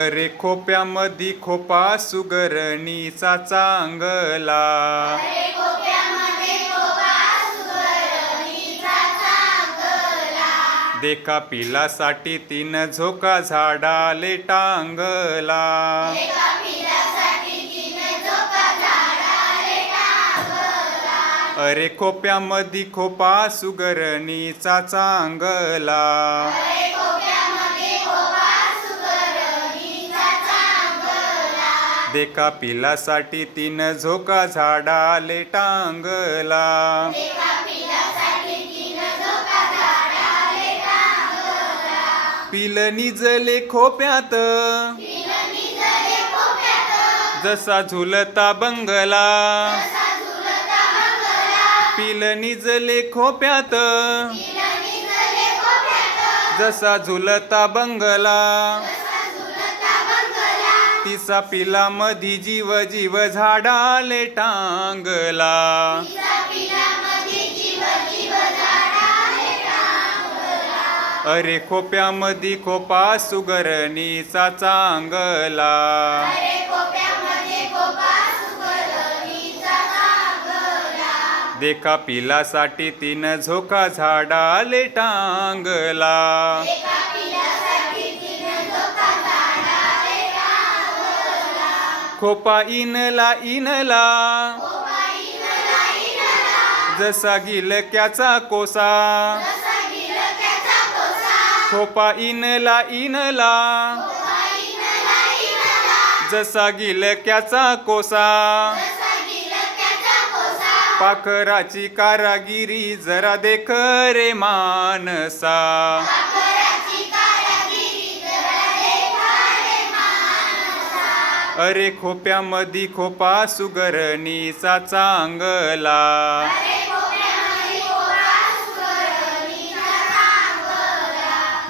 अरे खोप्यामधी खोपा सुगरणीचा चांगला. देखा पिलासाठी तीन झोका झाडाले टांगला. अरे खोप्यामधी खोपा सुगरणीचा चांगला. देखा पिलासाठी तीन झोका झाडाले टांगला. पिल निजले खोप्यात जसा झुलता बंगला. पिल निजले खोप्यात जसा झुलता बंगला. तिसा पिला मधी जीव जीव झाडाले टांगला. अरे खोप्यामधी खोपा सुगरणीचा चांगला. देखा पिलासाठी तीन झोका झाडाले टांगला. खोपा इनला इनला जसा गिलक्याचा कोसा. खोपा इनला इनला जसा गिलक्याचा कोसा. पाखराची कारागिरी जरा देख रे मानसा. अरे खोप्यामधी खोपा सुगरणीचा चांगला.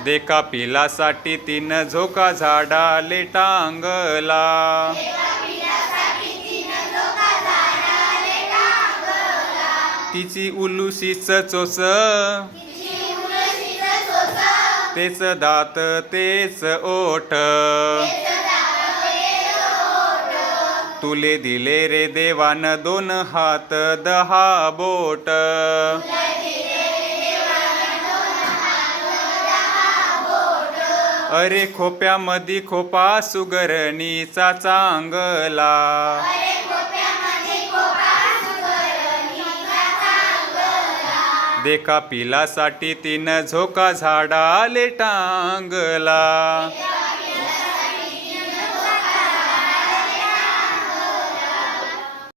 देखा पिलासाठी तीन झोका झाडाले टांगला. तिची उलुशीच चोच तेच दात तेच ओठ. तुले दिले रे देवान दोन हात 10 बोट. अरे खोप्यामधी खोपा सुगरणीचा चांगला. देखा पिलासाठी तीन झोका झाडाले टांगला.